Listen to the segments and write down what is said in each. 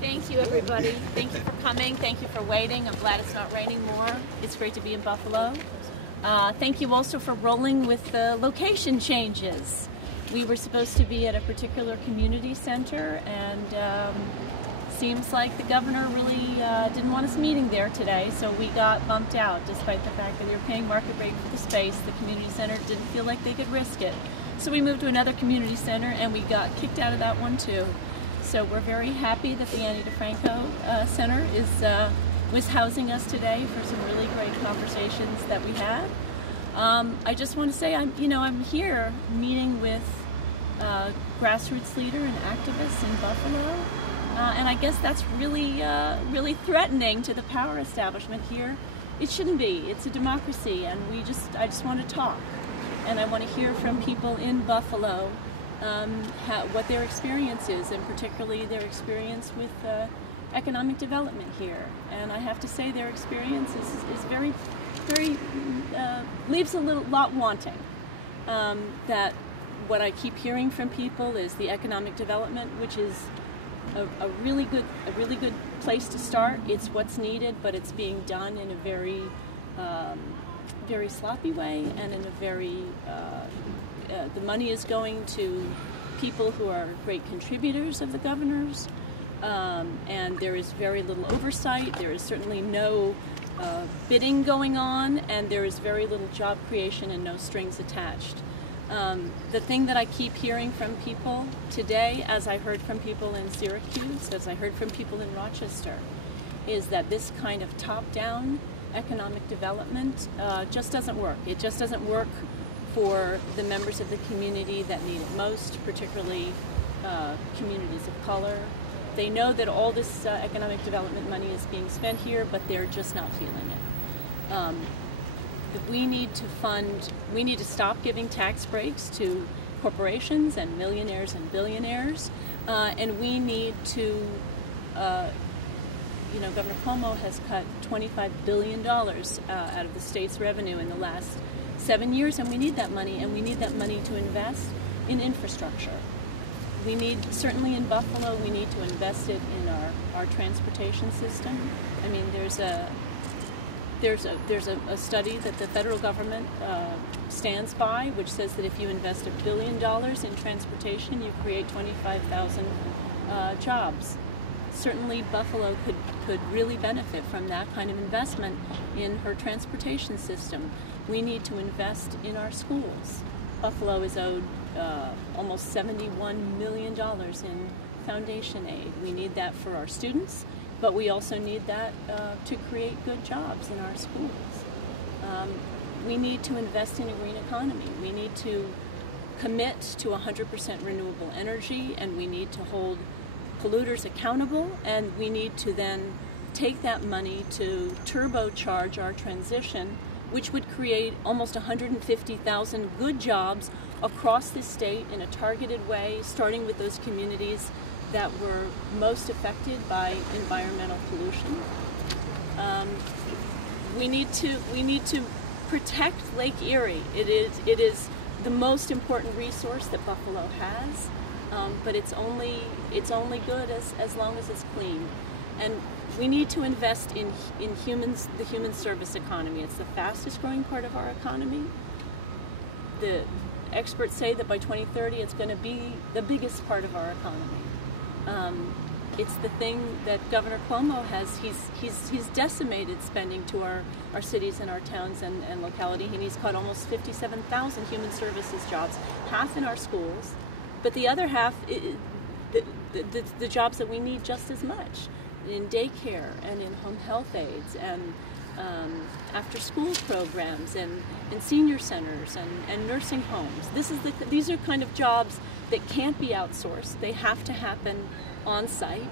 Thank you, everybody. Thank you for coming. Thank you for waiting. I'm glad it's not raining more. It's great to be in Buffalo. Thank you also for rolling with the location changes. We were supposed to be at a particular community center, and seems like the governor really didn't want us meeting there today, so we got bumped out, despite the fact that we were paying market rate for the space. The community center didn't feel like they could risk it. So we moved to another community center, and we got kicked out of that one too. So we're very happy that the Annie DeFranco Center was housing us today for some really great conversations that we had. I just want to say I'm here meeting with grassroots leader and activists in Buffalo, and I guess that's really threatening to the power establishment here. It shouldn't be. It's a democracy, and I just want to talk, and I want to hear from people in Buffalo what their experience is, and particularly their experience with economic development here. And I have to say their experience is very leaves a lot wanting. That what I keep hearing from people is the economic development, which is a really good place to start. It's what's needed, but it's being done in a very sloppy way, and in a very the money is going to people who are great contributors of the governors, and there is very little oversight. There is certainly no bidding going on, and there is very little job creation and no strings attached. The thing that I keep hearing from people today, as I heard from people in Syracuse, as I heard from people in Rochester, is that this kind of top-down economic development just doesn't work. It just doesn't work for the members of the community that need it most, particularly communities of color. They know that all this economic development money is being spent here, but they're just not feeling it. We need to stop giving tax breaks to corporations and millionaires and billionaires, and we need to, Governor Cuomo has cut $25 billion out of the state's revenue in the last 7 years, and we need that money, and we need that money to invest in infrastructure. We need, certainly in Buffalo, we need to invest it in our transportation system. I mean, there's a study that the federal government stands by, which says that if you invest $1 billion in transportation, you create 25,000 jobs. Certainly Buffalo could really benefit from that kind of investment in her transportation system. We need to invest in our schools. Buffalo is owed almost $71 million in foundation aid. We need that for our students, but we also need that to create good jobs in our schools. We need to invest in a green economy. We need to commit to 100% renewable energy, and we need to hold polluters accountable, and we need to then take that money to turbocharge our transition, which would create almost 150,000 good jobs across the state in a targeted way, starting with those communities that were most affected by environmental pollution. We need to protect Lake Erie. It is the most important resource that Buffalo has, but it's only good as long as it's clean. And we need to invest in humans, the human service economy. It's the fastest growing part of our economy. The experts say that by 2030 it's going to be the biggest part of our economy. It's the thing that Governor Cuomo has. He's decimated spending to our cities and our towns and locality. He's cut almost 57,000 human services jobs, half in our schools, but the other half, the jobs that we need just as much, in daycare and in home health aides and after school programs and in senior centers and nursing homes. These are kind of jobs that can't be outsourced. They have to happen on site.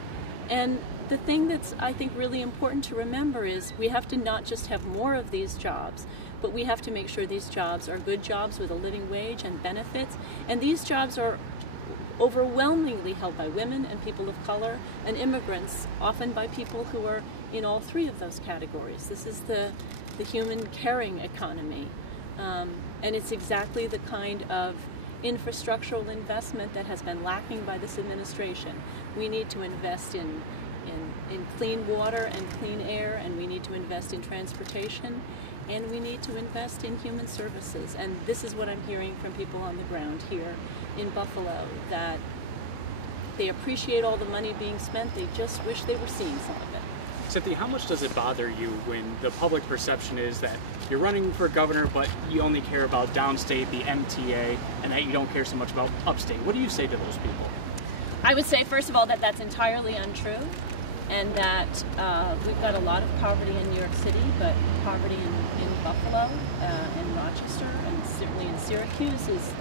And the thing that's, I think, really important to remember is we have to not just have more of these jobs, but we have to make sure these jobs are good jobs with a living wage and benefits. And these jobs are overwhelmingly held by women and people of color and immigrants, often by people who are in all three of those categories. This is the human caring economy. And it's exactly the kind of infrastructural investment that has been lacking by this administration. We need to invest in in clean water and clean air, and we need to invest in transportation, and we need to invest in human services. And this is what I'm hearing from people on the ground here in Buffalo, that they appreciate all the money being spent, they just wish they were seeing some of it. Cynthia, how much does it bother you when the public perception is that you're running for governor, but you only care about downstate, the MTA, and that you don't care so much about upstate? What do you say to those people? I would say, first of all, that that's entirely untrue, and that we've got a lot of poverty in New York City, but poverty in Buffalo and Rochester, and certainly in Syracuse is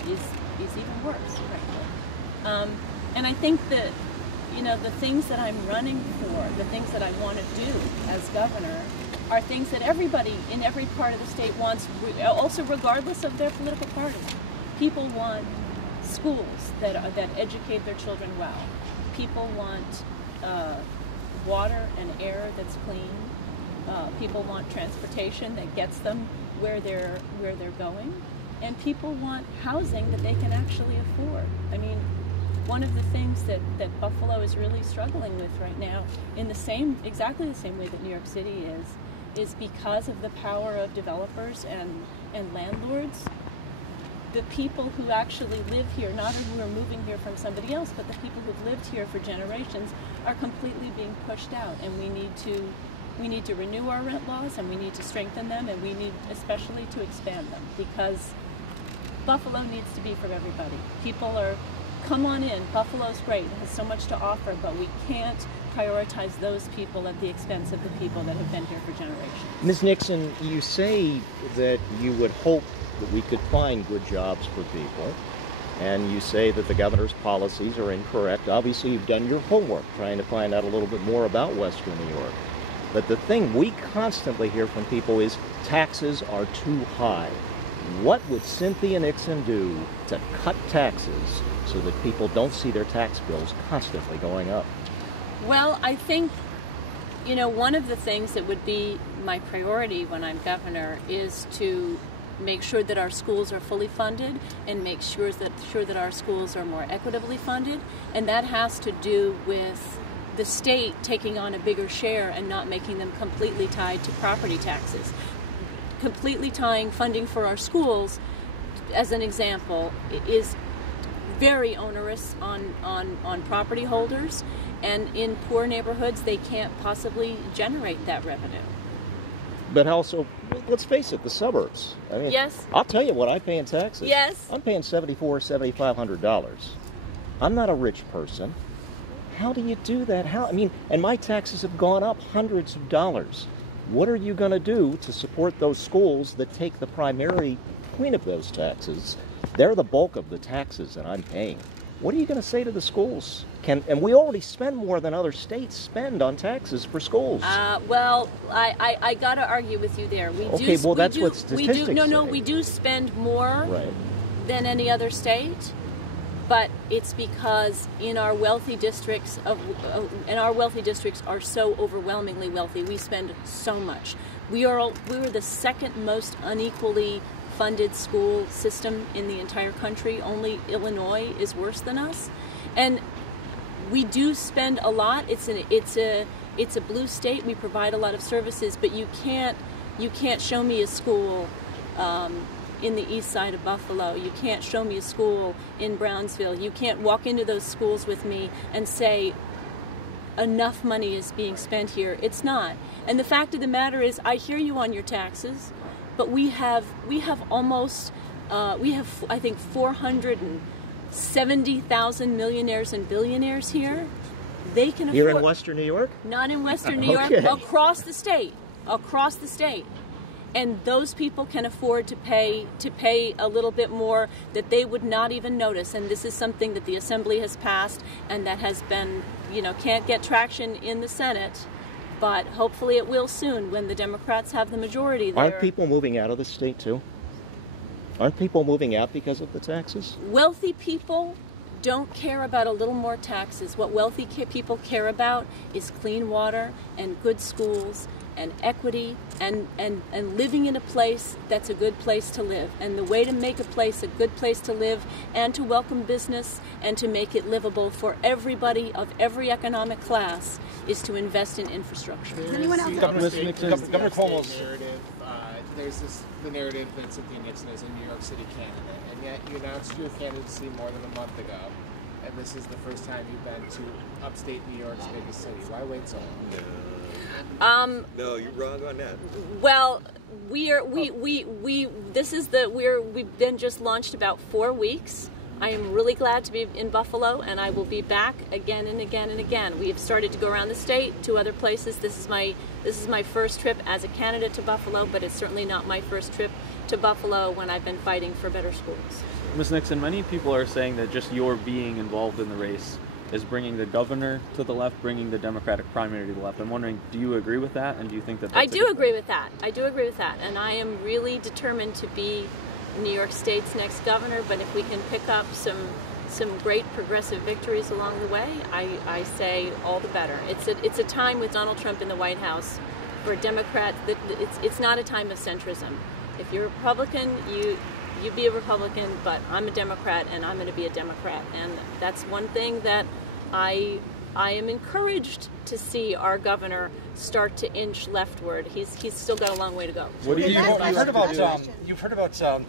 even worse, frankly. And I think that, you know, the things that I'm running for, the things that I want to do as governor, are things that everybody in every part of the state wants, also regardless of their political party. People want schools that educate their children well. People want water and air that's clean. People want transportation that gets them where they're going, and people want housing that they can actually afford. I mean, one of the things that Buffalo is really struggling with right now, in exactly the same way that New York City is because of the power of developers and landlords. The people who actually live here, not who are moving here from somebody else, but the people who've lived here for generations, are completely being pushed out. And we need to renew our rent laws, and we need to strengthen them, and we need especially to expand them, because Buffalo needs to be for everybody. People are, come on in, Buffalo's great, it has so much to offer, but we can't prioritize those people at the expense of the people that have been here for generations. Ms. Nixon, you say that you would hope that we could find good jobs for people, and you say that the governor's policies are incorrect. Obviously, you've done your homework trying to find out a little bit more about Western New York. But the thing we constantly hear from people is taxes are too high. What would Cynthia Nixon do to cut taxes so that people don't see their tax bills constantly going up? Well, I think, you know, one of the things that would be my priority when I'm governor is to make sure that our schools are fully funded, and make sure that our schools are more equitably funded, and that has to do with the state taking on a bigger share and not making them completely tied to property taxes. Completely tying funding for our schools, as an example, is very onerous on property holders, and in poor neighborhoods they can't possibly generate that revenue. But also, let's face it, the suburbs. I mean, yes. I'll tell you what I pay in taxes. Yes. I'm paying $7,500. I'm not a rich person. How do you do that? And my taxes have gone up hundreds of dollars. What are you going to do to support those schools that take the primary point of those taxes? They're the bulk of the taxes that I'm paying. What are you going to say to the schools? And we already spend more than other states spend on taxes for schools. Well, I got to argue with you there. That's what statistics say. No, we do spend more than any other state, but it's because in our wealthy districts are so overwhelmingly wealthy. We spend so much. We were the second most unequally funded school system in the entire country. Only Illinois is worse than us, and we do spend a lot. It's a blue state. We provide a lot of services, but you can't show me a school in the east side of Buffalo. You can't show me a school in Brownsville. You can't walk into those schools with me and say enough money is being spent here. It's not. And the fact of the matter is, I hear you on your taxes, but we have I think 470,000 millionaires and billionaires here. They can afford. Here in Western New York? Not in Western New York, across the state. And those people can afford to pay a little bit more that they would not even notice. And this is something that the Assembly has passed, and that has been, can't get traction in the Senate. But hopefully it will soon when the Democrats have the majority there. Aren't people moving out of the state too? Aren't people moving out because of the taxes? Wealthy people don't care about a little more taxes. What wealthy people care about is clean water and good schools and equity and living in a place that's a good place to live. And the way to make a place a good place to live and to welcome business and to make it livable for everybody of every economic class is to invest in infrastructure. Does anyone else? Governor Cuomo's narrative. There's the narrative that Cynthia Nixon is a New York City candidate, and yet you announced your candidacy more than a month ago, and this is the first time you've been to upstate New York's biggest city. Why wait so long? No, you're wrong on that. Well, we've been just launched about 4 weeks. I am really glad to be in Buffalo, and I will be back again and again and again. We have started to go around the state to other places. This is my first trip as a candidate to Buffalo, but it's certainly not my first trip to Buffalo when I've been fighting for better schools. Ms. Nixon, many people are saying that just your being involved in the race is bringing the governor to the left, bringing the Democratic primary to the left. I'm wondering, do you agree with that, and do you think that that's I do agree with that. I do agree with that, and I am really determined to be New York State's next governor, but if we can pick up some great progressive victories along the way, I say all the better. It's a time with Donald Trump in the White House for Democrats. It's not a time of centrism. If you're a Republican, you be a Republican, but I'm a Democrat and I'm going to be a Democrat, and that's one thing that I am encouraged to see our governor start to inch leftward. He's still got a long way to go. What do you You've heard about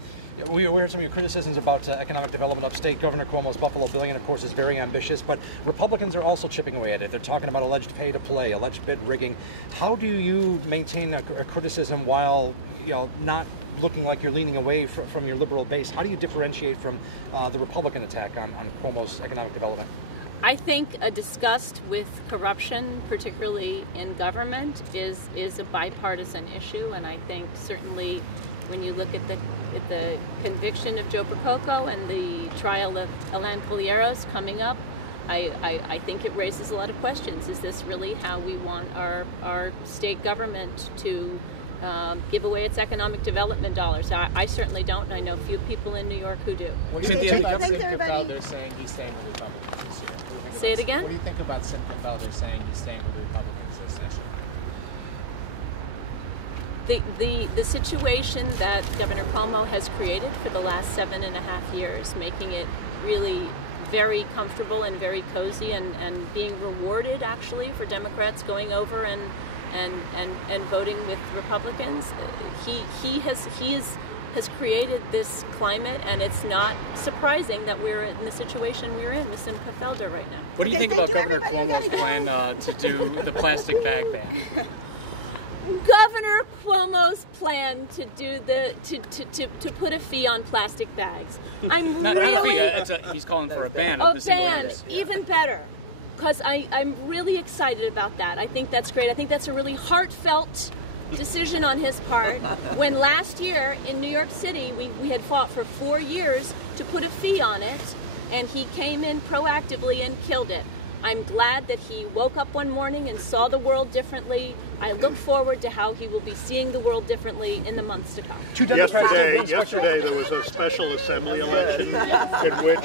we heard some of your criticisms about economic development upstate. Governor Cuomo's Buffalo billion, of course, is very ambitious, but Republicans are also chipping away at it. They're talking about alleged pay to play, alleged bid rigging. How do you maintain a criticism while not looking like you're leaning away from your liberal base? How do you differentiate from the Republican attack on Cuomo's economic development? I think a disgust with corruption, particularly in government, is a bipartisan issue, and I think certainly when you look at the conviction of Joe Prococo and the trial of Elan Colieros coming up, I think it raises a lot of questions. Is this really how we want our state government to give away its economic development dollars? I certainly don't, and I know few people in New York who do. What do you think about Cynthia Felder saying he's staying with Republicans this year? Say it again? What do you think about Cynthia Felder saying he's staying with the Republicans this session? The situation that Governor Cuomo has created for the last 7.5 years, making it really very comfortable and very cozy, and being rewarded actually for Democrats going over and voting with Republicans, he has created this climate, and it's not surprising that we're in the situation we're in with Cynthia Felder right now. What do you think about Governor Cuomo's plan to do the plastic bag ban? Governor Cuomo's plan to do to put a fee on plastic bags. I'm Not really a fee. He's calling for a ban of the single-use. even better, because I'm really excited about that. I think that's great. I think that's a really heartfelt decision on his part. When last year in New York City we had fought for 4 years to put a fee on it, and he came in proactively and killed it. I'm glad that he woke up one morning and saw the world differently. I look forward to how he will be seeing the world differently in the months to come. Yesterday there was a special assembly election in which